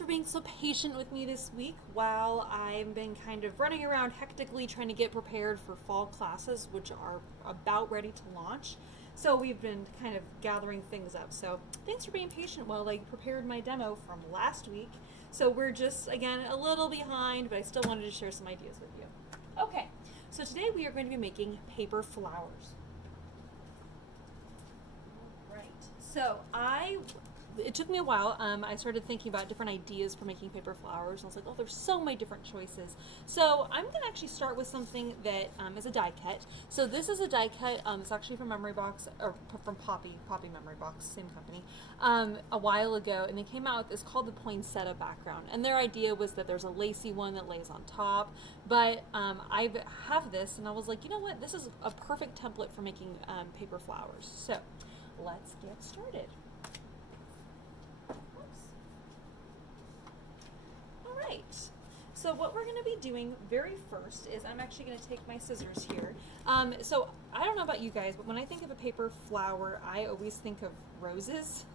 for being so patient with me this week while I've been kind of running around hectically trying to get prepared for fall classes, which are about ready to launch. So we've been kind of gathering things up. So thanks for being patient while I prepared my demo from last week. So we're just, again, a little behind, but I still wanted to share some ideas with you. Okay, so today we are going to be making paper flowers. Right, so it took me a while. I started thinking about different ideas for making paper flowers, and I was like, oh, there's so many different choices. So I'm going to actually start with something that is a die cut. So this is a die cut. It's actually from Memory Box, or from Poppy Memory Box, same company, a while ago, and they came out with this called the poinsettia background. And their idea was that there's a lacy one that lays on top, but I have this, and I was like, you know what, this is a perfect template for making paper flowers. So let's get started. Right. So what we're going to be doing very first is I'm actually going to take my scissors here. So I don't know about you guys, but when I think of a paper flower, I always think of roses.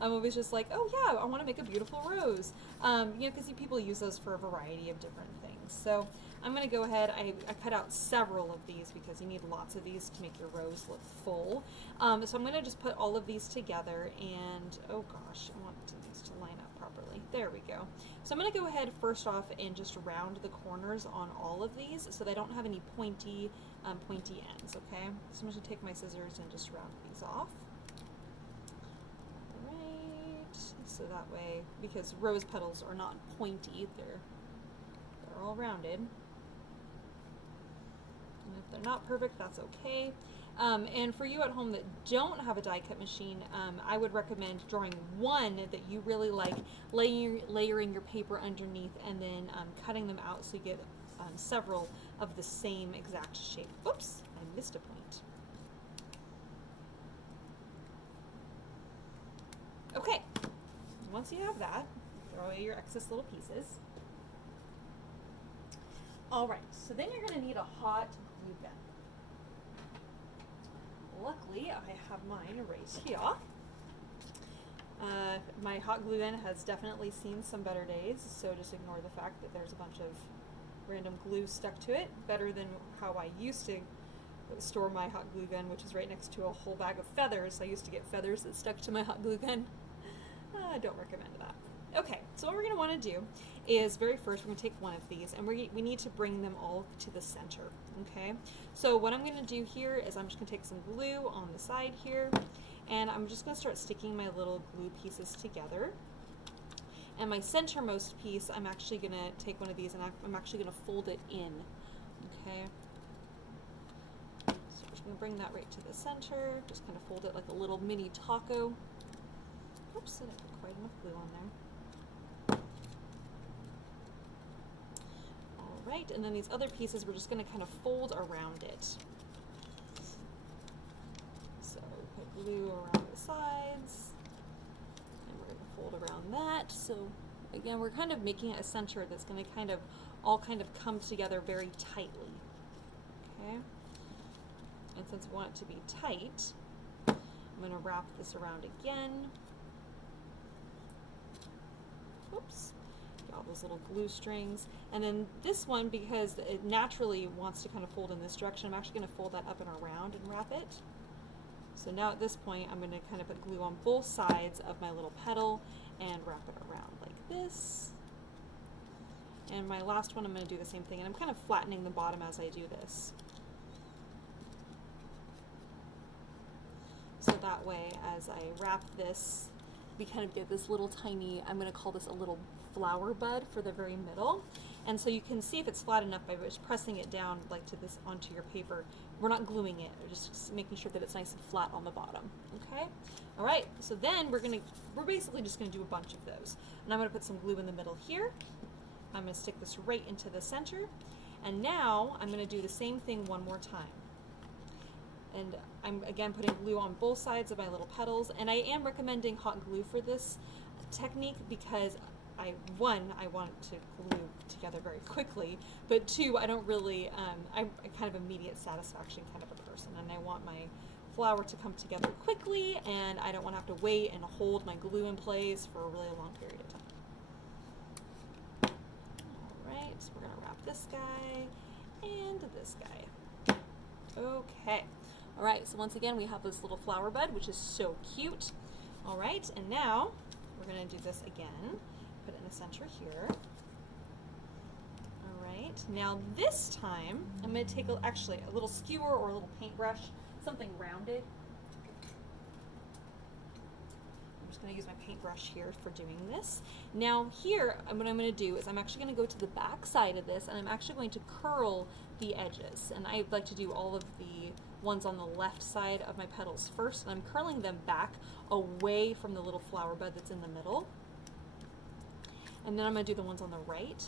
I'm always just like, oh yeah, I want to make a beautiful rose. Because people use those for a variety of different things. So I'm going to go ahead, I cut out several of these because you need lots of these to make your rose look full. So I'm going to just put all of these together and, oh gosh, I want these to line up properly. There we go. So I'm going to go ahead first off and just round the corners on all of these so they don't have any pointy ends, okay? So I'm going to take my scissors and just round these off. So that way, because rose petals are not pointy, they're all rounded. And if they're not perfect, that's okay. And for you at home that don't have a die cut machine, I would recommend drawing one that you really like, layering your paper underneath, and then cutting them out so you get several of the same exact shape. Oops, I missed a point. Okay. Once you have that, throw away your excess little pieces. All right, so then you're going to need a hot glue gun. Luckily, I have mine right here. My hot glue gun has definitely seen some better days, so just ignore the fact that there's a bunch of random glue stuck to it. Better than how I used to store my hot glue gun, which is right next to a whole bag of feathers. I used to get feathers that stuck to my hot glue gun. I don't recommend that. Okay, so what we're going to want to do is very first we're going to take one of these and we need to bring them all to the center, okay? So what I'm going to do here is I'm just going to take some glue on the side here, and I'm just going to start sticking my little glue pieces together. And my centermost piece, I'm actually going to take one of these and I'm actually going to fold it in, okay? So I'm just going to bring that right to the center, just kind of fold it like a little mini taco. Oops, I didn't put quite enough glue on there. All right, and then these other pieces, we're just going to kind of fold around it. So put glue around the sides, and we're going to fold around that. So again, we're kind of making a center that's going to all come together very tightly. Okay, and since we want it to be tight, I'm going to wrap this around again. Oops, got all those little glue strings. And then this one, because it naturally wants to kind of fold in this direction, I'm actually going to fold that up and around and wrap it. So now at this point, I'm going to kind of put glue on both sides of my little petal and wrap it around like this. And my last one, I'm going to do the same thing, and I'm kind of flattening the bottom as I do this. So that way, as I wrap this, we kind of get this little tiny, I'm going to call this a little flower bud for the very middle. And so you can see if it's flat enough by just pressing it down like to this onto your paper. We're not gluing it, we're just making sure that it's nice and flat on the bottom. Okay? All right, so then we're basically just going to do a bunch of those. And I'm going to put some glue in the middle here. I'm going to stick this right into the center. And now I'm going to do the same thing one more time. And I'm again putting glue on both sides of my little petals, and I am recommending hot glue for this technique because I want to glue together very quickly, but two, I don't really, I'm kind of immediate satisfaction kind of a person, and I want my flower to come together quickly, and I don't want to have to wait and hold my glue in place for a really long period of time. So we're gonna wrap this guy and this guy. Okay. All right, so once again, we have this little flower bud, which is so cute. All right, and now we're gonna do this again. Put it in the center here. All right, now this time, I'm gonna take actually a little skewer or a little paintbrush, something rounded. I'm just gonna use my paintbrush here for doing this. Now here, what I'm gonna do is I'm actually gonna go to the back side of this and I'm actually going to curl the edges. And I like to do all of the ones on the left side of my petals first, and I'm curling them back away from the little flower bud that's in the middle. And then I'm gonna do the ones on the right.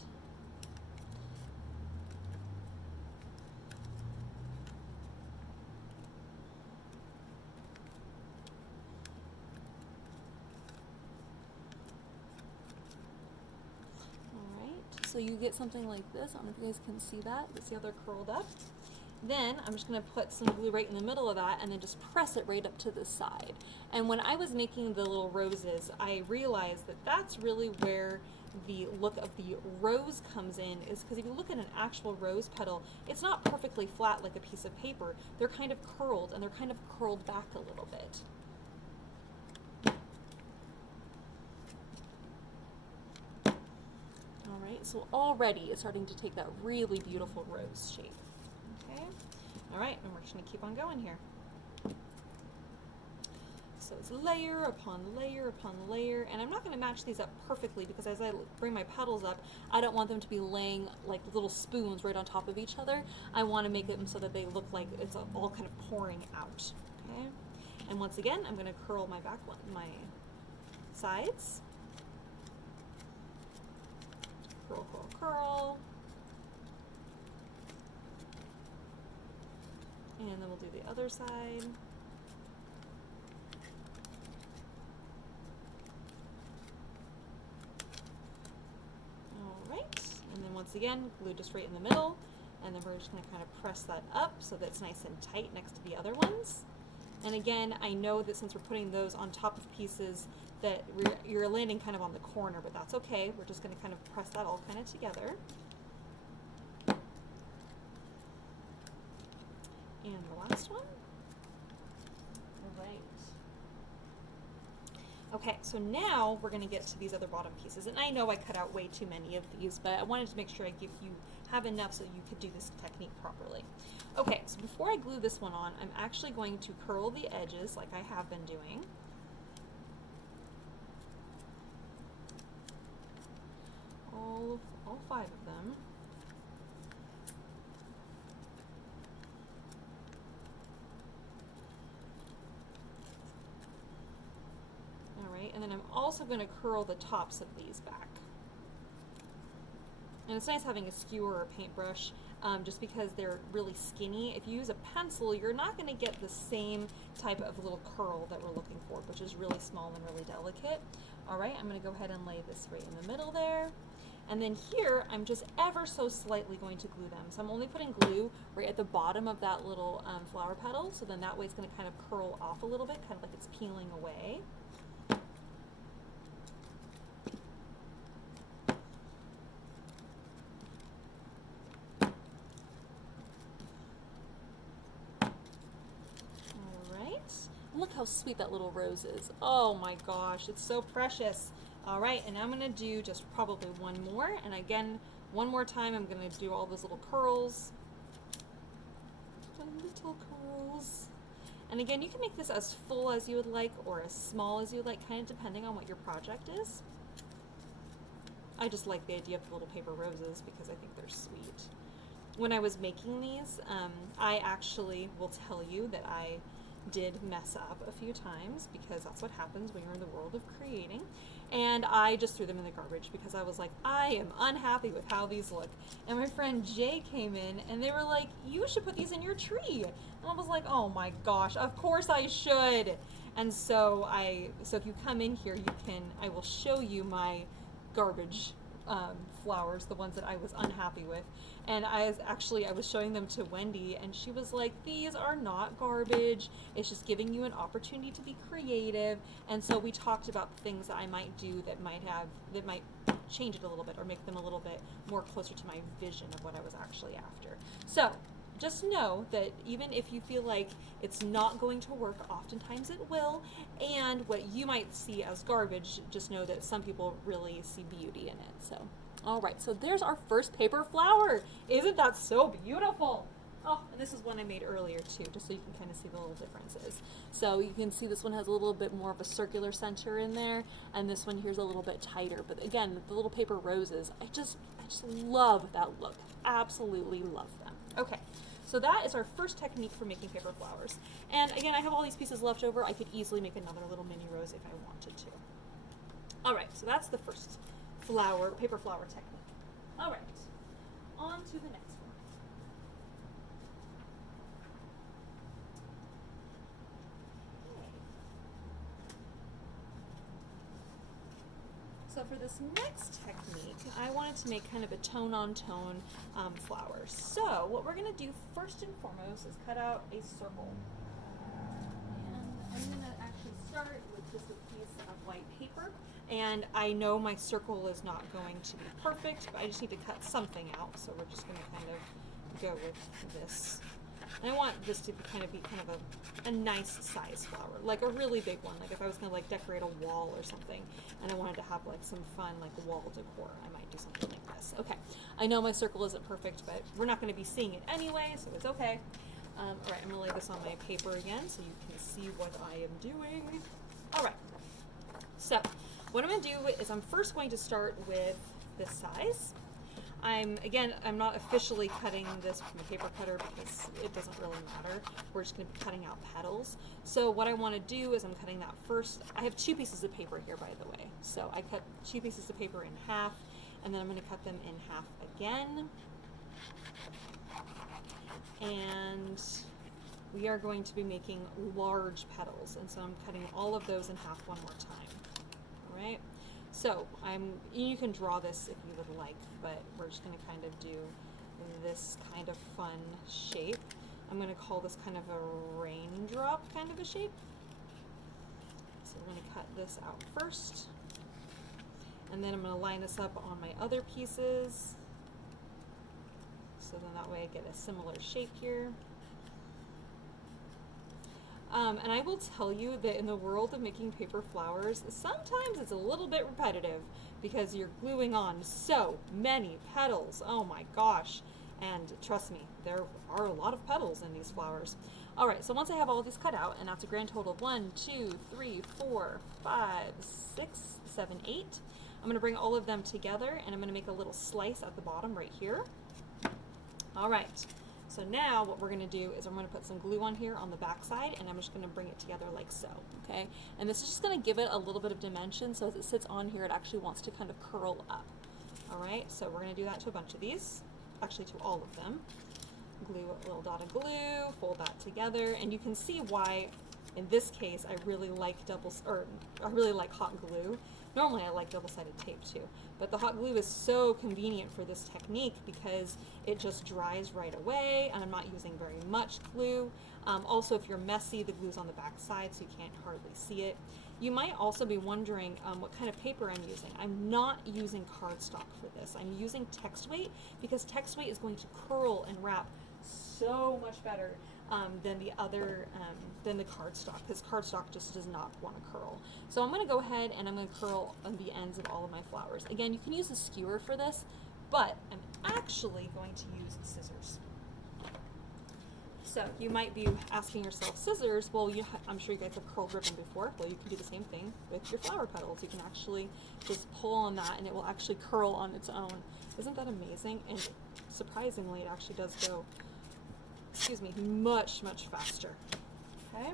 So you get something like this. I don't know if you guys can see that. See how they're curled up? Then I'm just going to put some glue right in the middle of that and then just press it right up to the side. And when I was making the little roses, I realized that that's really where the look of the rose comes in, is because if you look at an actual rose petal, it's not perfectly flat like a piece of paper. They're kind of curled, and they're kind of curled back a little bit. So already it's starting to take that really beautiful rose shape. Okay, all right, and we're just gonna keep on going here. So it's layer upon layer upon layer, and I'm not gonna match these up perfectly because as I bring my petals up, I don't want them to be laying like little spoons right on top of each other. I wanna make them so that they look like it's all kind of pouring out, okay? And once again, I'm gonna curl my my sides. Curl, curl, curl. And then we'll do the other side. All right, and then once again, glue just right in the middle, and then we're just gonna kind of press that up so that it's nice and tight next to the other ones. And again, I know that since we're putting those on top of pieces that you're landing kind of on the corner, but that's okay. We're just going to kind of press that all kind of together. And the last one. All right. Okay, so now we're going to get to these other bottom pieces. And I know I cut out way too many of these, but I wanted to make sure I have enough so you could do this technique properly. Okay, so before I glue this one on, I'm actually going to curl the edges like I have been doing. All 5 of them. All right, and then I'm also going to curl the tops of these back. And it's nice having a skewer or a paintbrush just because they're really skinny. If you use a pencil, you're not going to get the same type of little curl that we're looking for, which is really small and really delicate. All right, I'm going to go ahead and lay this right in the middle there. And then here, I'm just ever so slightly going to glue them. So I'm only putting glue right at the bottom of that little flower petal, so then that way it's going to kind of curl off a little bit, kind of like it's peeling away. All right. Look how sweet that little rose is. Oh my gosh, it's so precious. All right, and I'm gonna do just probably one more, and again, one more time, I'm gonna do all those little curls. The little curls. And again, you can make this as full as you would like, or as small as you would like, kind of depending on what your project is. I just like the idea of the little paper roses because I think they're sweet. When I was making these, I actually will tell you that I did mess up a few times because that's what happens when you're in the world of creating. And I just threw them in the garbage because I was like, I am unhappy with how these look. And my friend Jay came in and they were like, you should put these in your tree. And I was like, oh my gosh, of course I should. And so if you come in here, I will show you my garbage flowers, the ones that I was unhappy with. And I was showing them to Wendy, and she was like, these are not garbage. It's just giving you an opportunity to be creative. And so we talked about the things that I might do that might change it a little bit or make them a little bit more closer to my vision of what I was actually after. So just know that even if you feel like it's not going to work, oftentimes it will, and what you might see as garbage, just know that some people really see beauty in it. So, all right, so there's our first paper flower. Isn't that so beautiful? Oh, and this is one I made earlier too, just so you can kind of see the little differences. So you can see this one has a little bit more of a circular center in there, and this one here's a little bit tighter. But again, the little paper roses, I just love that look. Absolutely love them. Okay, so that is our first technique for making paper flowers. And again, I have all these pieces left over. I could easily make another little mini rose if I wanted to. All right, so that's the first paper flower technique. All right, on to the next one. So for this next technique, I wanted to make kind of a tone-on-tone flower. So what we're going to do first and foremost is cut out a circle. And I'm going to actually start with just a piece of white paper. And I know my circle is not going to be perfect, but I just need to cut something out. So we're just going to kind of go with this. And I want this to kind of be a nice size flower, like a really big one. Like if I was going to like decorate a wall or something, and I wanted to have like some fun like wall decor, I might do something like this. Okay, I know my circle isn't perfect, but we're not going to be seeing it anyway, so it's okay. All right, I'm going to lay this on my paper again so you can see what I am doing. All right, so what I'm going to do is I'm first going to start with this size. I'm not officially cutting this from a paper cutter because it doesn't really matter. We're just going to be cutting out petals. So what I want to do is I'm cutting that first. I have 2 pieces of paper here, by the way. So I cut 2 pieces of paper in half, and then I'm going to cut them in half again. And we are going to be making large petals, and so I'm cutting all of those in half one more time. All right. So you can draw this if you would like, but we're just going to kind of do this kind of fun shape. I'm going to call this kind of a raindrop kind of a shape. So we're going to cut this out first, and then I'm going to line this up on my other pieces. So then that way I get a similar shape here. And I will tell you that in the world of making paper flowers, sometimes it's a little bit repetitive because you're gluing on so many petals. Oh my gosh. And trust me, there are a lot of petals in these flowers. All right, so once I have all of these cut out, and that's a grand total of 1, 2, 3, 4, 5, 6, 7, 8. I'm going to bring all of them together, and I'm going to make a little slice at the bottom right here. All right. So now what we're going to do is I'm going to put some glue on here on the back side, and I'm just going to bring it together like so, okay? And this is just going to give it a little bit of dimension, so as it sits on here, it actually wants to kind of curl up. All right, so we're going to do that to a bunch of these, actually to all of them. Glue a little dot of glue, fold that together, and you can see why, in this case, I really like hot glue. Normally I like double-sided tape too, but the hot glue is so convenient for this technique because it just dries right away, and I'm not using very much glue. Also, if you're messy, the glue's on the back side, so you can't hardly see it. You might also be wondering what kind of paper I'm using. I'm not using cardstock for this. I'm using text weight because text weight is going to curl and wrap so much better than the cardstock, because cardstock just does not want to curl. So I'm going to go ahead and I'm going to curl on the ends of all of my flowers. Again, you can use a skewer for this, but I'm actually going to use scissors. So you might be asking yourself, scissors, well, I'm sure you guys have curled ribbon before. Well, you can do the same thing with your flower petals. You can actually just pull on that and it will actually curl on its own. Isn't that amazing? And surprisingly, it actually does go, much, much faster. Okay.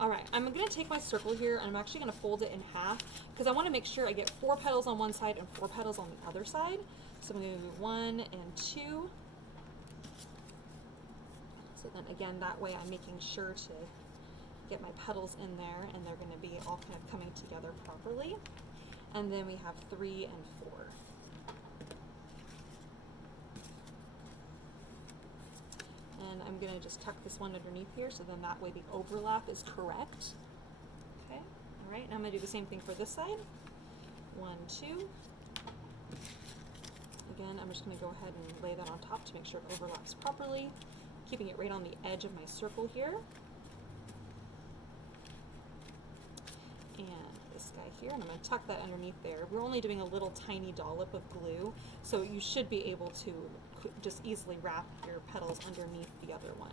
All right, I'm going to take my circle here and I'm actually going to fold it in half because I want to make sure I get 4 petals on one side and 4 petals on the other side. So I'm going to do 1 and 2. So then again, that way I'm making sure to get my petals in there and they're going to be all kind of coming together properly. And then we have 3 and 4. then I'm going to just tuck this one underneath here, so then that way the overlap is correct. Okay, all right, now I'm going to do the same thing for this side. 1, 2. Again, I'm just going to go ahead and lay that on top to make sure it overlaps properly, keeping it right on the edge of my circle here. And this guy here, and I'm going to tuck that underneath there. We're only doing a little tiny dollop of glue, so you should be able to just easily wrap your petals underneath the other one.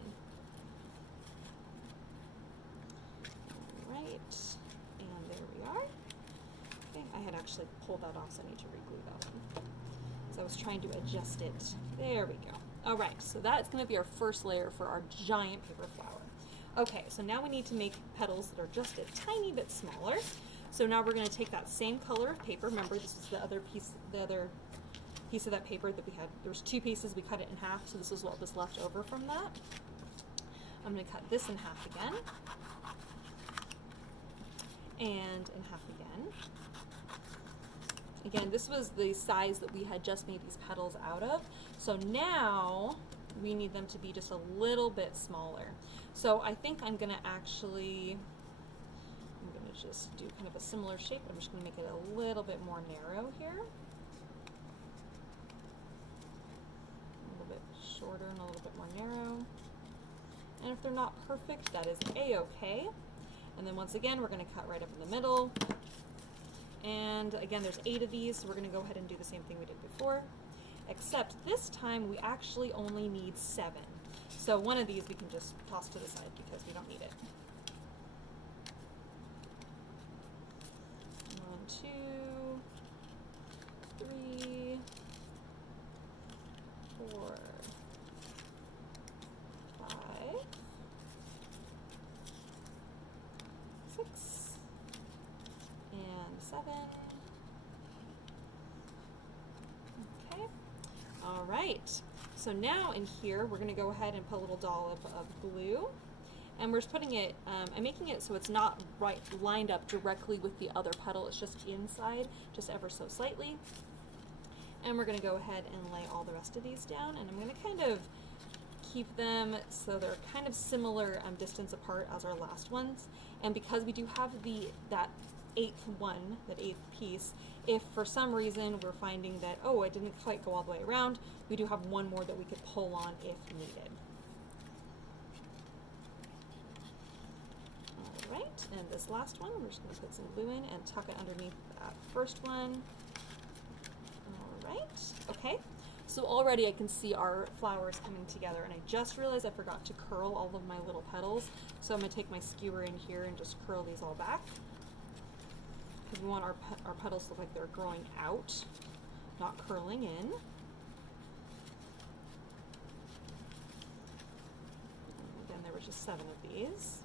All right, and there we are. Okay, I had actually pulled that off, so I need to re-glue that one. So I was trying to adjust it. There we go. All right, so that's going to be our first layer for our giant paper flower. Okay, so now we need to make petals that are just a tiny bit smaller. So now we're going to take that same color of paper. Remember, this is the other piece of that paper that we had. There was 2 pieces. We cut it in half, so this is what was left over from that. I'm going to cut this in half again, and in half again. Again, this was the size that we had just made these petals out of. So now we need them to be just a little bit smaller. So I think I'm going to just do kind of a similar shape. I'm just going to make it a little bit more narrow here. A little bit shorter and a little bit more narrow. And if they're not perfect, that is a-okay. And then once again, we're going to cut right up in the middle. And again, there's 8 of these, so we're going to go ahead and do the same thing we did before. Except this time, we actually only need 7. So one of these we can just toss to the side because we don't need it. 1, 2, 3, 4, 5, 6, and 7. Okay. All right. So now in here, we're going to go ahead and put a little dollop of glue. And we're just putting it, I'm making it so it's not lined up directly with the other petal. It's just inside, just ever so slightly. And we're going to go ahead and lay all the rest of these down. And I'm going to kind of keep them so they're kind of similar distance apart as our last ones. And because we do have that 8th one, that 8th piece, if for some reason we're finding that, oh, it didn't quite go all the way around, we do have one more that we could pull on if needed. All right, and this last one, we're just going to put some glue in and tuck it underneath that first one. All right, okay. So already I can see our flowers coming together, and I just realized I forgot to curl all of my little petals. So I'm going to take my skewer in here and just curl these all back. Because we want our petals to look like they're growing out, not curling in. And again, there was just 7 of these.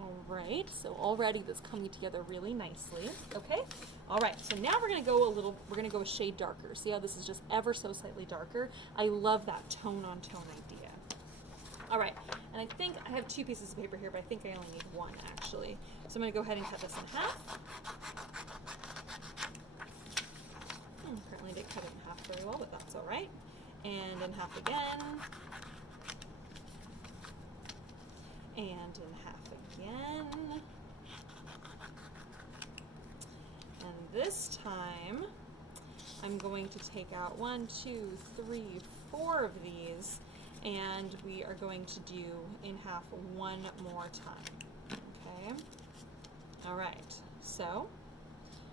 All right, so already that's coming together really nicely. Okay, all right, so now we're gonna go a shade darker. See how this is just ever so slightly darker? I love that tone on tone idea. All right, and I think I have 2 pieces of paper here, but I think I only need 1 actually. So I'm going to go ahead and cut this in half. Apparently I didn't cut it in half very well, but that's all right. And in half again. And in half again. And this time, I'm going to take out 1, 2, 3, 4 of these, and we are going to do in half 1 more time. Okay. All right. So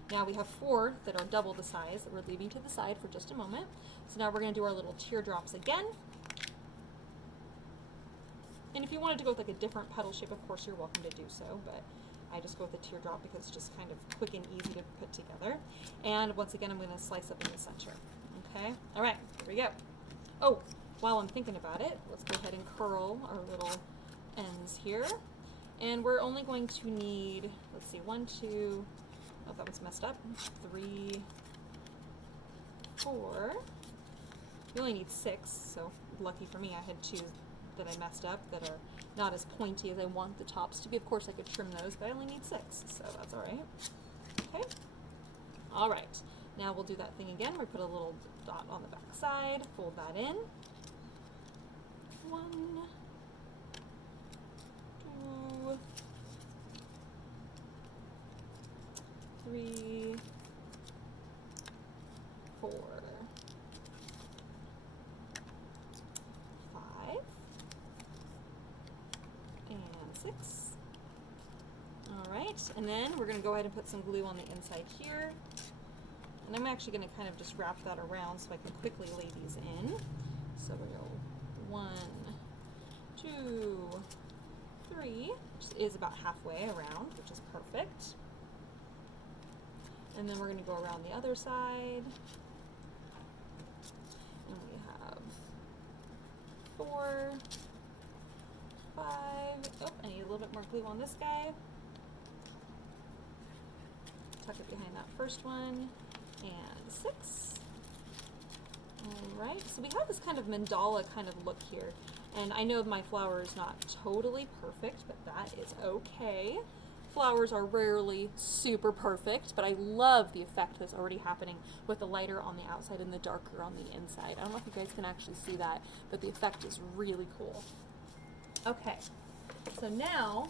now we have 4 that are double the size that we're leaving to the side for just a moment. So now we're going to do our little teardrops again. And if you wanted to go with like a different petal shape, of course you're welcome to do so, but I just go with a teardrop because it's just kind of quick and easy to put together. And once again, I'm going to slice up in the center. Okay? All right, here we go. Oh, while I'm thinking about it, let's go ahead and curl our little ends here. And we're only going to need, let's see, 1, 2, oh, that one's messed up, 3, 4. We only need 6, so lucky for me I had 2 that I messed up that are not as pointy as I want the tops to be. Of course I could trim those, but I only need 6, so that's all right. Okay. All right. Now we'll do that thing again. We put a little dot on the back side, fold that in. 1, 2, 3, 4, 5, and 6. All right, and then we're going to go ahead and put some glue on the inside here. And I'm actually going to kind of just wrap that around so I can quickly lay these in. So we'll go 1, 2, 3, which is about halfway around, which is perfect. And then we're going to go around the other side. And we have 4, 5, oh, I need a little bit more glue on this guy. Tuck it behind that first one, and 6. All right, so we have this kind of mandala kind of look here. And I know my flower is not totally perfect, but that is okay. Flowers are rarely super perfect, but I love the effect that's already happening with the lighter on the outside and the darker on the inside. I don't know if you guys can actually see that, but the effect is really cool. Okay, so now,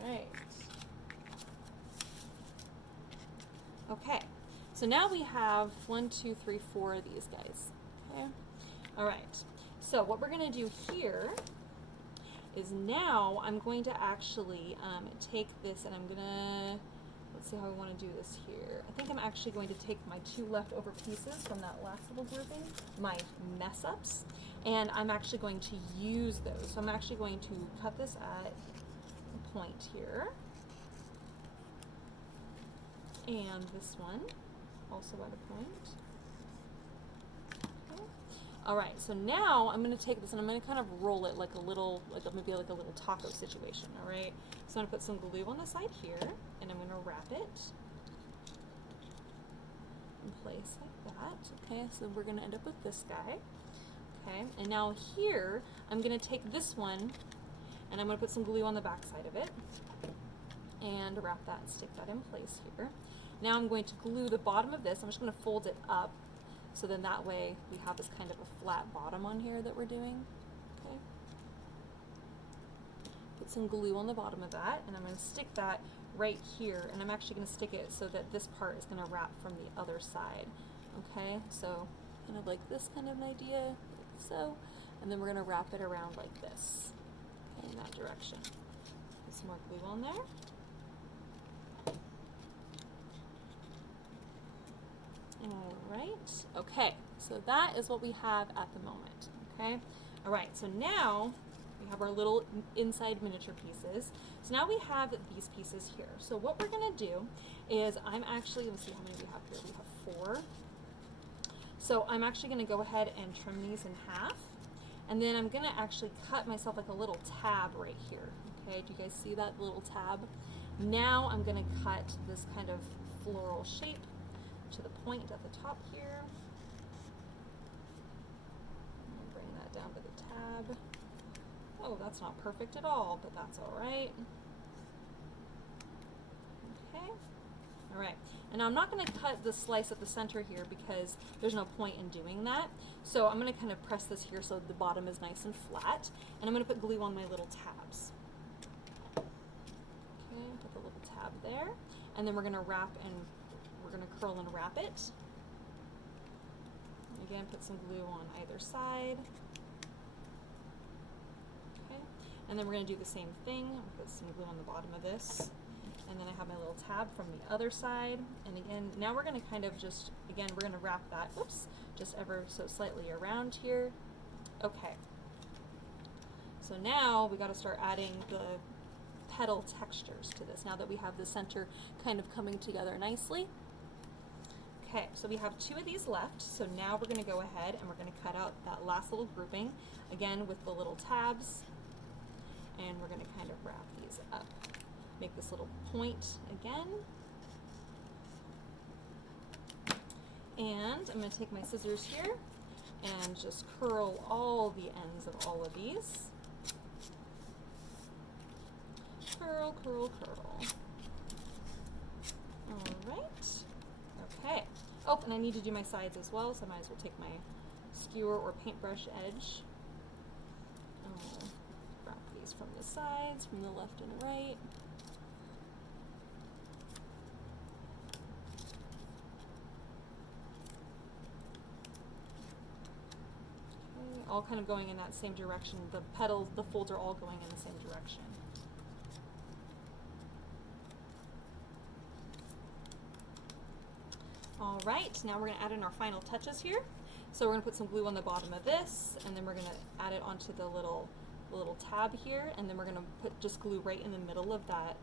all right. Okay, so now we have 1, 2, 3, 4 of these guys. Okay, all right. So what we're going to do here is now I'm going to actually take this and I'm gonna, let's see how I want to do this here. I think I'm actually going to take my 2 leftover pieces from that last little grouping, my mess ups, and I'm actually going to use those. So I'm actually going to cut this at a point here, and this one also at a point. All right, so now I'm going to take this and I'm going to kind of roll it like a little, maybe like a little taco situation, all right? So I'm going to put some glue on the side here, and I'm going to wrap it in place like that. Okay, so we're going to end up with this guy. Okay, and now here, I'm going to take this one, and I'm going to put some glue on the back side of it, and wrap that and stick that in place here. Now I'm going to glue the bottom of this. I'm just going to fold it up. So then that way we have this kind of a flat bottom on here that we're doing. Okay. Put some glue on the bottom of that, and I'm going to stick that right here, and I'm actually going to stick it so that this part is going to wrap from the other side. Okay, so kind of like this kind of an idea, like so, and then we're going to wrap it around like this, okay, in that direction. Put some more glue on there. Alright, okay, so that is what we have at the moment, okay? Alright, so now we have our little inside miniature pieces. So now we have these pieces here. So what we're going to do is I'm actually, let's see how many we have here. We have 4. So I'm actually going to go ahead and trim these in half. And then I'm going to actually cut myself like a little tab right here. Okay, do you guys see that little tab? Now I'm going to cut this kind of floral shape to the point at the top here. Bring that down to the tab. Oh, that's not perfect at all, but that's all right. Okay. All right. And now I'm not going to cut the slice at the center here because there's no point in doing that. So I'm going to kind of press this here so the bottom is nice and flat. And I'm going to put glue on my little tabs. Okay, put the little tab there. And then we're going to wrap and we're going to curl and wrap it. And again, put some glue on either side. Okay. And then we're going to do the same thing. I'll put some glue on the bottom of this. And then I have my little tab from the other side. And again, now we're going to kind of just, again, we're going to wrap that, whoops, just ever so slightly around here. Okay. So now we got to start adding the petal textures to this now that we have the center kind of coming together nicely. Okay, so we have 2 of these left, so now we're going to go ahead and we're going to cut out that last little grouping, again with the little tabs, and we're going to kind of wrap these up. Make this little point again. And I'm going to take my scissors here and just curl all the ends of all of these. Curl, curl, curl. All right. Okay. Oh, and I need to do my sides as well, so I might as well take my skewer or paintbrush edge. I'll wrap these from the sides, from the left and right. Okay, all kind of going in that same direction. The petals, the folds are all going in the same direction. All right, now we're going to add in our final touches here. So we're going to put some glue on the bottom of this, and then we're going to add it onto the little tab here, and then we're going to put just glue right in the middle of that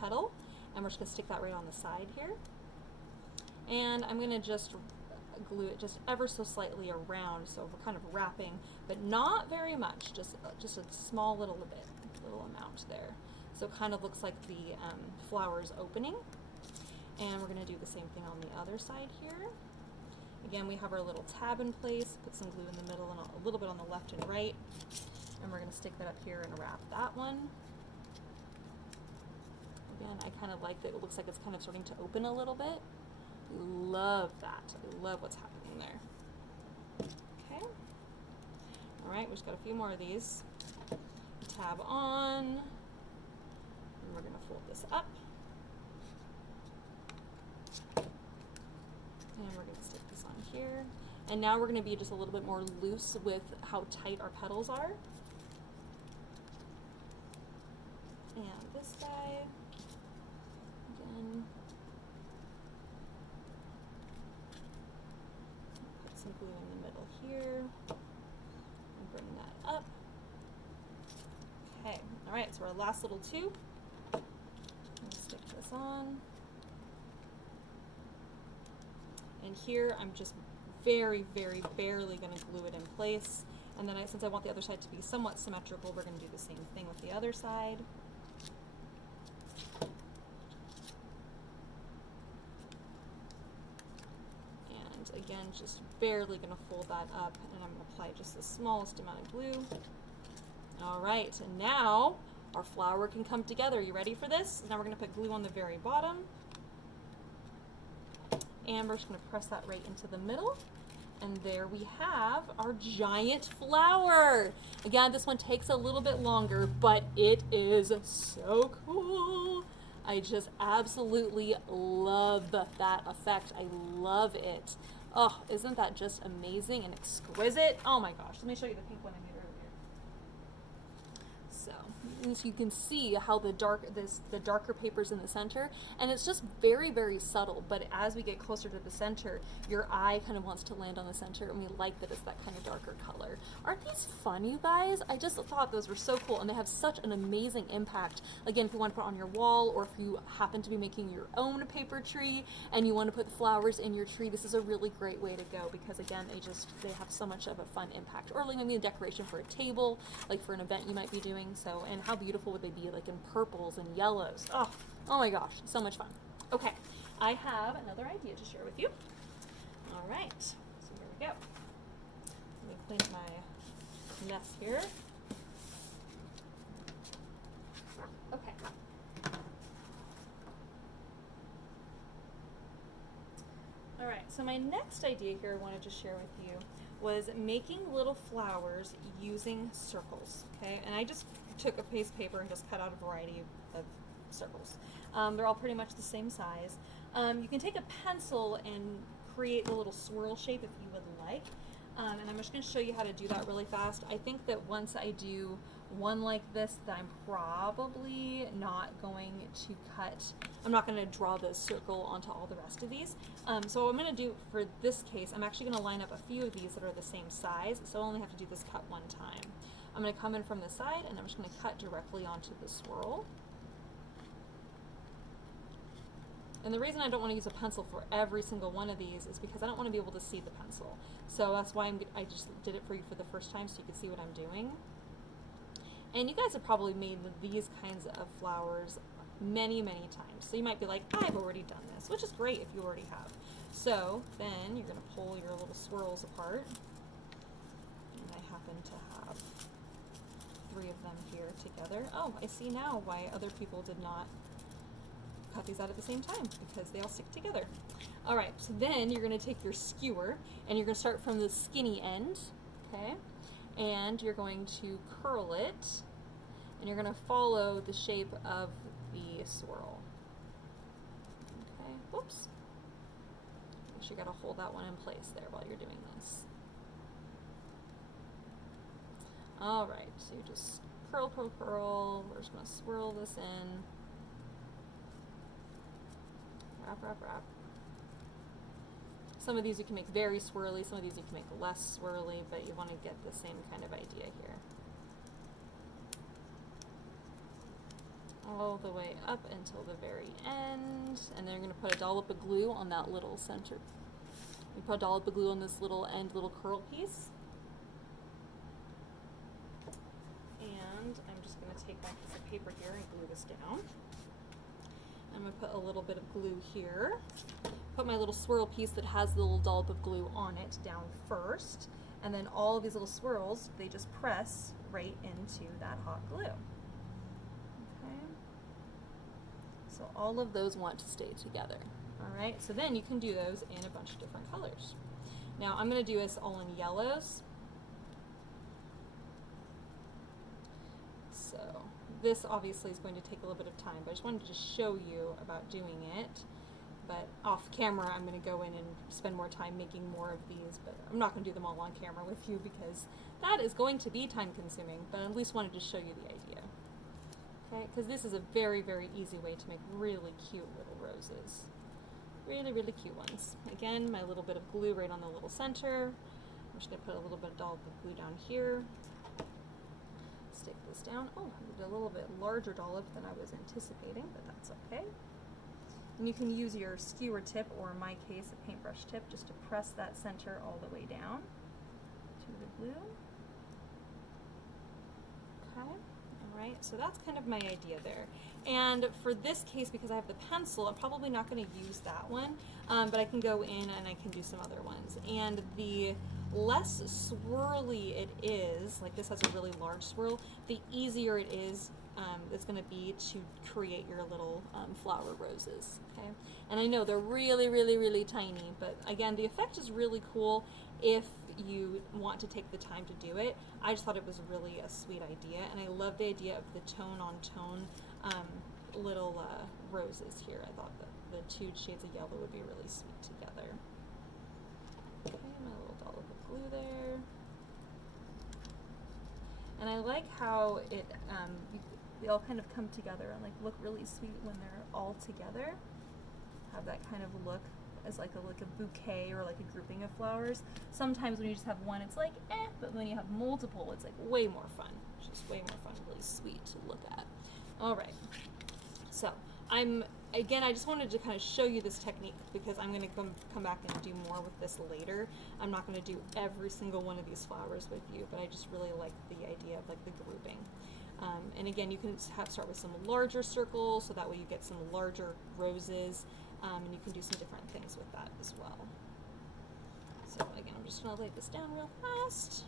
petal, and we're just going to stick that right on the side here. And I'm going to just glue it just ever so slightly around, so we're kind of wrapping, but not very much, just a small little amount there. So it kind of looks like the flower's opening. And we're going to do the same thing on the other side here. Again, we have our little tab in place, put some glue in the middle and a little bit on the left and right. And we're going to stick that up here and wrap that one. Again, I kind of like that it looks like it's kind of starting to open a little bit. Love that. I love what's happening there. Okay. All right, we just got a few more of these. Tab on. And we're going to fold this up. And we're going to stick this on here. And now we're going to be just a little bit more loose with how tight our petals are. And this guy, again, put some glue in the middle here, and bring that up. Okay, all right, so our last little two. Let's stick this on. And here I'm just very, very barely going to glue it in place. And then since I want the other side to be somewhat symmetrical, we're going to do the same thing with the other side. And again, just barely going to fold that up, and I'm going to apply just the smallest amount of glue. All right, and now our flower can come together. You ready for this? Now we're going to put glue on the very bottom. And we're just going to press that right into the middle. And there we have our giant flower. Again, this one takes a little bit longer, but it is so cool. I just absolutely love that effect. I love it. Oh, isn't that just amazing and exquisite? Oh my gosh, let me show you the pink one I made earlier. So, as you can see how the darker paper's in the center, and it's just very, very subtle, but as we get closer to the center, your eye kind of wants to land on the center, and we like that it's that kind of darker color. Aren't these fun, you guys? I just thought those were so cool, and they have such an amazing impact. Again, if you want to put on your wall, or if you happen to be making your own paper tree, and you want to put flowers in your tree, this is a really great way to go, because again, they have so much of a fun impact. Or like maybe a decoration for a table, like for an event you might be doing. So, and how beautiful would they be, like in purples and yellows? Oh my gosh, so much fun. Okay, I have another idea to share with you. All right, so here we go. Let me clean up my mess here. Okay. All right, so my next idea here I wanted to share with you was making little flowers using circles, okay? And I just took a piece of paper and just cut out a variety of circles. They're all pretty much the same size. You can take a pencil and create a little swirl shape if you would like. And I'm just going to show you how to do that really fast. I think that once I do one like this, that I'm probably not going to I'm not going to draw the circle onto all the rest of these. So what I'm going to do for this case, I'm actually going to line up a few of these that are the same size, so I only have to do this cut one time. I'm going to come in from the side, and I'm just going to cut directly onto the swirl. And the reason I don't want to use a pencil for every single one of these is because I don't want to be able to see the pencil. So that's why I just did it for you for the first time so you can see what I'm doing. And you guys have probably made these kinds of flowers many, many times. So you might be like, I've already done this, which is great if you already have. So then you're going to pull your little swirls apart. And I happen to have 3 of them here together. Oh, I see now why other people did not cut these out at the same time because they all stick together. All right, so then you're going to take your skewer and you're going to start from the skinny end, okay? And you're going to curl it, and you're going to follow the shape of the swirl. Okay, whoops. You got to hold that one in place there while you're doing this. All right, so you just curl, curl, curl. We're just going to swirl this in. Wrap, wrap, wrap. Some of these you can make very swirly, some of these you can make less swirly, but you want to get the same kind of idea here. All the way up until the very end, and then you're going to put a dollop of glue on that little center. You put a dollop of glue on this little end, little curl piece. And I'm just going to take my piece of paper here and glue this down. I'm going to put a little bit of glue here. Put my little swirl piece that has the little dollop of glue on it down first, and then all of these little swirls, they just press right into that hot glue. Okay. So all of those want to stay together. All right, so then you can do those in a bunch of different colors. Now I'm going to do this all in yellows. So this obviously is going to take a little bit of time, but I just wanted to show you about doing it. But off camera, I'm going to go in and spend more time making more of these, but I'm not going to do them all on camera with you because that is going to be time consuming, but I at least wanted to show you the idea. Okay, because this is a very, very easy way to make really cute little roses. Really, really cute ones. Again, my little bit of glue right on the little center. I'm just going to put a little bit of dollop of glue down here. Stick this down. Oh, I did a little bit larger dollop than I was anticipating, but that's okay. And you can use your skewer tip, or in my case, a paintbrush tip, just to press that center all the way down to the glue. Okay, all right, so that's kind of my idea there. And for this case, because I have the pencil, I'm probably not going to use that one, but I can go in and I can do some other ones. And the less swirly it is, like this has a really large swirl, the easier it is it's going to be to create your little flower roses. Okay, and I know they're really, really, really tiny, but again, the effect is really cool if you want to take the time to do it. I just thought it was really a sweet idea, and I love the idea of the tone-on-tone little roses here. I thought that the two shades of yellow would be really sweet together. Okay, my little dollop of glue there. And I like how it they all kind of come together and like look really sweet when they're all together. Have that kind of look as like a bouquet or like a grouping of flowers. Sometimes when you just have one, it's like eh, but when you have multiple, it's like way more fun. It's just way more fun, really sweet to look at. All right, so again, I just wanted to kind of show you this technique because I'm going to come back and do more with this later. I'm not going to do every single one of these flowers with you, but I just really like the idea of like the grouping. And again, you can start with some larger circles, so that way you get some larger roses, and you can do some different things with that as well. So again, I'm just going to lay this down real fast.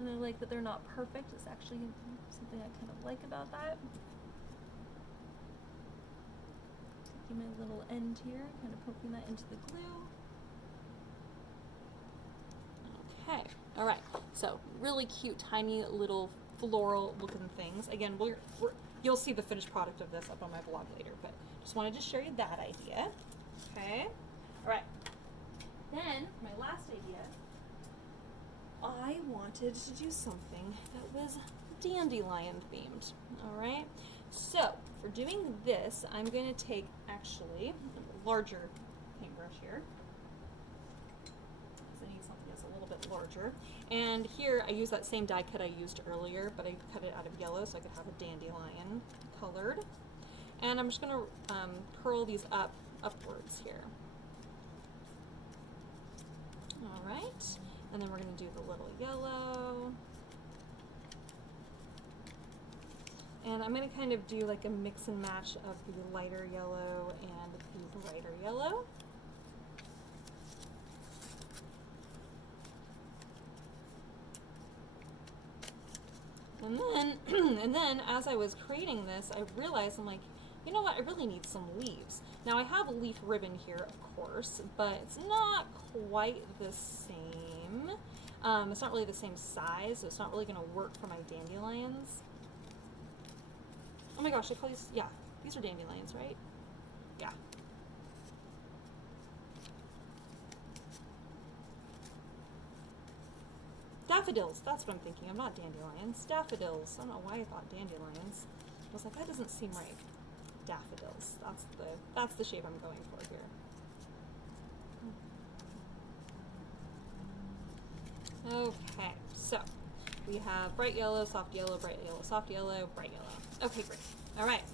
And I like that they're not perfect. It's actually something I kind of like about that. Taking my little end here, kind of poking that into the glue. Okay, all right, so really cute, tiny little floral looking things. Again, you'll see the finished product of this up on my blog later, but just wanted to show you that idea. Okay, all right. Then, my last idea, I wanted to do something that was dandelion themed, all right? So, for doing this, I'm going to take, actually, a larger paintbrush here. So I need something that's a little bit larger. And here, I use that same die cut I used earlier, but I cut it out of yellow so I could have a dandelion colored. And I'm just going to curl these upwards here. All right. And then we're going to do the little yellow. And I'm going to kind of do like a mix and match of the lighter yellow and the brighter yellow. And then, and then as I was creating this, I realized, I'm like, you know what, I really need some leaves. Now I have a leaf ribbon here, of course, but it's not quite the same. It's not really the same size, so it's not really gonna work for my dandelions. Oh my gosh, I call these, yeah, these are dandelions, right? Yeah. Daffodils, that's what I'm thinking. I'm not dandelions. Daffodils. I don't know why I thought dandelions. I was like, that doesn't seem right. Daffodils. That's the shape I'm going for here. Okay, so we have bright yellow, soft yellow, bright yellow, soft yellow, bright yellow. Okay, great. All right.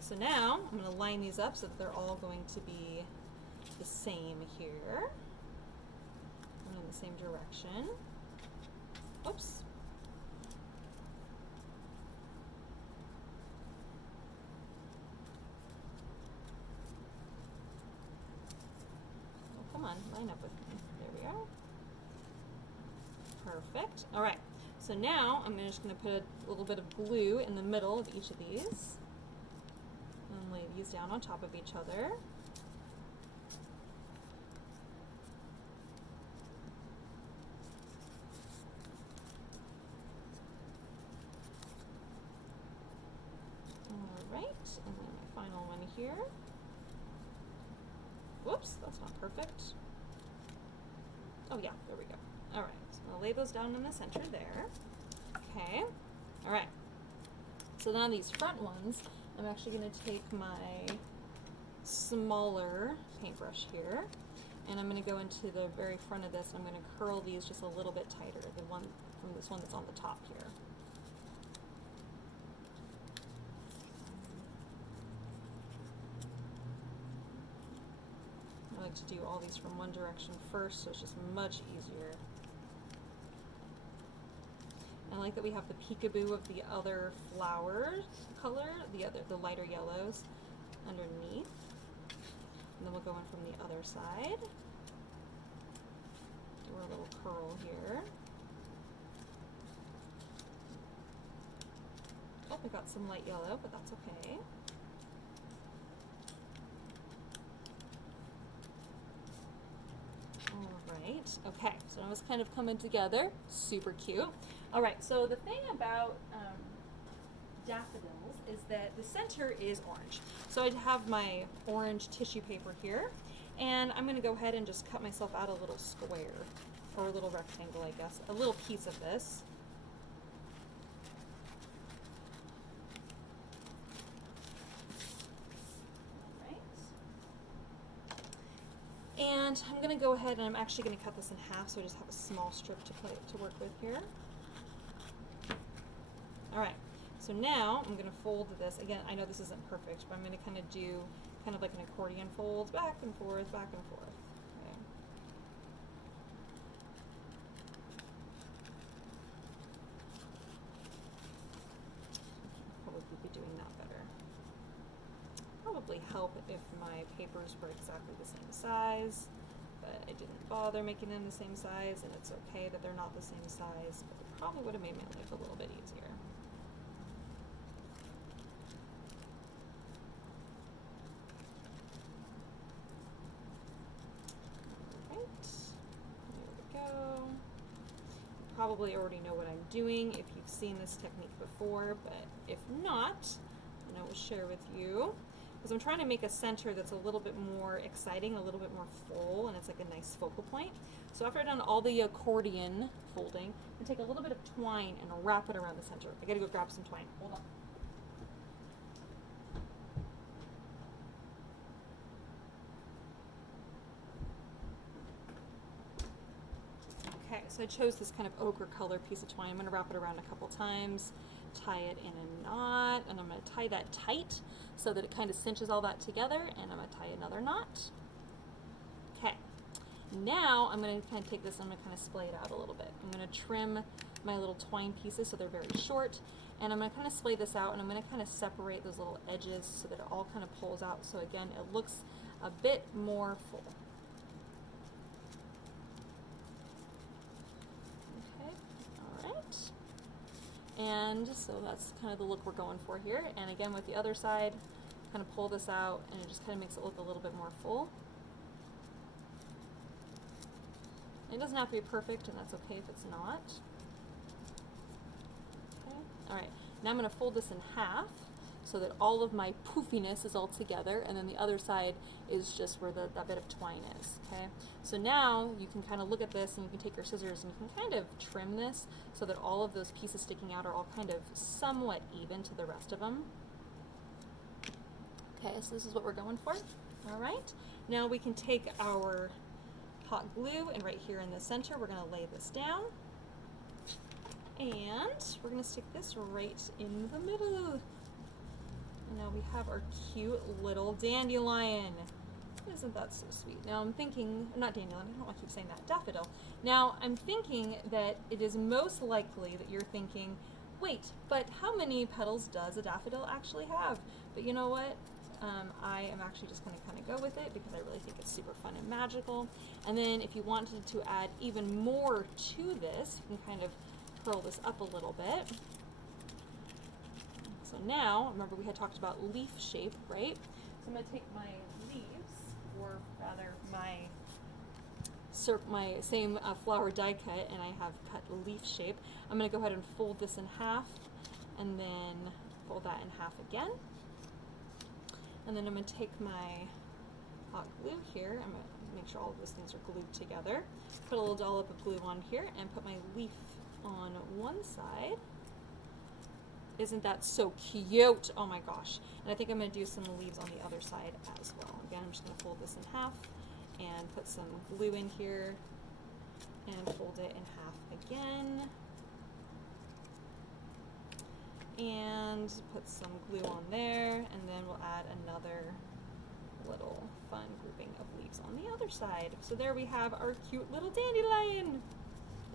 So now I'm going to line these up so that they're all going to be the same here. And in the same direction. Oops. Oh, come on, line up with me. There we are. Perfect. All right. So now I'm just going to put a little bit of glue in the middle of each of these and lay these down on top of each other. And then my final one here. Whoops, that's not perfect. Oh yeah, there we go. All right, so I'll lay those down in the center there. Okay, all right. So now these front ones, I'm actually gonna take my smaller paintbrush here, and I'm gonna go into the very front of this, and I'm gonna curl these just a little bit tighter, the one from this one that's on the top here. I like to do all these from one direction first, so it's just much easier. I like that we have the peekaboo of the other flower color, the lighter yellows underneath. And then we'll go in from the other side. Do our little curl here. Oh, we got some light yellow, but that's okay. Alright, okay, so now it's kind of coming together. Super cute. Alright, so the thing about daffodils is that the center is orange. So I have my orange tissue paper here, and I'm going to go ahead and just cut myself out a little square, or a little rectangle, I guess, a little piece of this. And I'm going to go ahead and I'm actually going to cut this in half, so I just have a small strip to work with here. Alright, so now I'm going to fold this. Again, I know this isn't perfect, but I'm going to kind of do kind of like an accordion fold, back and forth, back and forth. Okay. Probably be doing that better. Probably help if my papers were exactly the same size, but it didn't bother making them the same size, and it's okay that they're not the same size, but it probably would have made my life a little bit easier. Alright, there we go. You probably already know what I'm doing if you've seen this technique before, but if not, then I will share with you. Because I'm trying to make a center that's a little bit more exciting, a little bit more full, and it's like a nice focal point. So after I've done all the accordion folding, I take a little bit of twine and wrap it around the center. I gotta go grab some twine. Hold on. Okay, so I chose this kind of ochre color piece of twine. I'm gonna wrap it around a couple times, tie it in a knot, and I'm going to tie that tight so that it kind of cinches all that together, and I'm going to tie another knot. Okay, now I'm going to kind of take this and I'm going to kind of splay it out a little bit. I'm going to trim my little twine pieces so they're very short, and I'm going to kind of splay this out, and I'm going to kind of separate those little edges so that it all kind of pulls out, so again it looks a bit more full. Okay, alright. And so that's kind of the look we're going for here. And again, with the other side, kind of pull this out, and it just kind of makes it look a little bit more full. It doesn't have to be perfect, and that's okay if it's not. Okay. All right, now I'm going to fold this in half so that all of my poofiness is all together, and then the other side is just where that bit of twine is. Okay, so now you can kind of look at this, and you can take your scissors and you can kind of trim this so that all of those pieces sticking out are all kind of somewhat even to the rest of them. Okay, so this is what we're going for. All right, now we can take our hot glue, and right here in the center we're going to lay this down, and we're going to stick this right in the middle. And now we have our cute little dandelion. Isn't that so sweet? Now I'm thinking, not dandelion, I don't want to keep saying that, daffodil. Now I'm thinking that it is most likely that you're thinking, wait, but how many petals does a daffodil actually have? But you know what? I am actually just going to kind of go with it because I really think it's super fun and magical. And then if you wanted to add even more to this, you can kind of curl this up a little bit. So now, remember we had talked about leaf shape, right? So I'm going to take my leaves, or rather my same flower die cut, and I have cut leaf shape. I'm going to go ahead and fold this in half, and then fold that in half again. And then I'm going to take my hot glue here. I'm going to make sure all of those things are glued together. Put a little dollop of glue on here and put my leaf on one side. Isn't that so cute? Oh my gosh. And I think I'm going to do some leaves on the other side as well. Again, I'm just going to fold this in half and put some glue in here and fold it in half again. And put some glue on there, and then we'll add another little fun grouping of leaves on the other side. So there we have our cute little dandelion.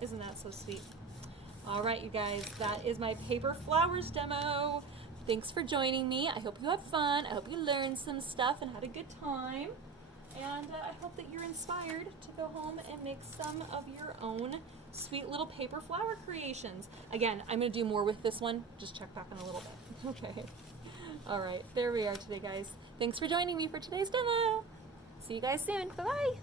Isn't that so sweet? All right, you guys, that is my paper flowers demo. Thanks for joining me. I hope you had fun. I hope you learned some stuff and had a good time. And I hope that you're inspired to go home and make some of your own sweet little paper flower creations. Again, I'm going to do more with this one. Just check back in a little bit. Okay. All right, there we are today, guys. Thanks for joining me for today's demo. See you guys soon. Bye-bye.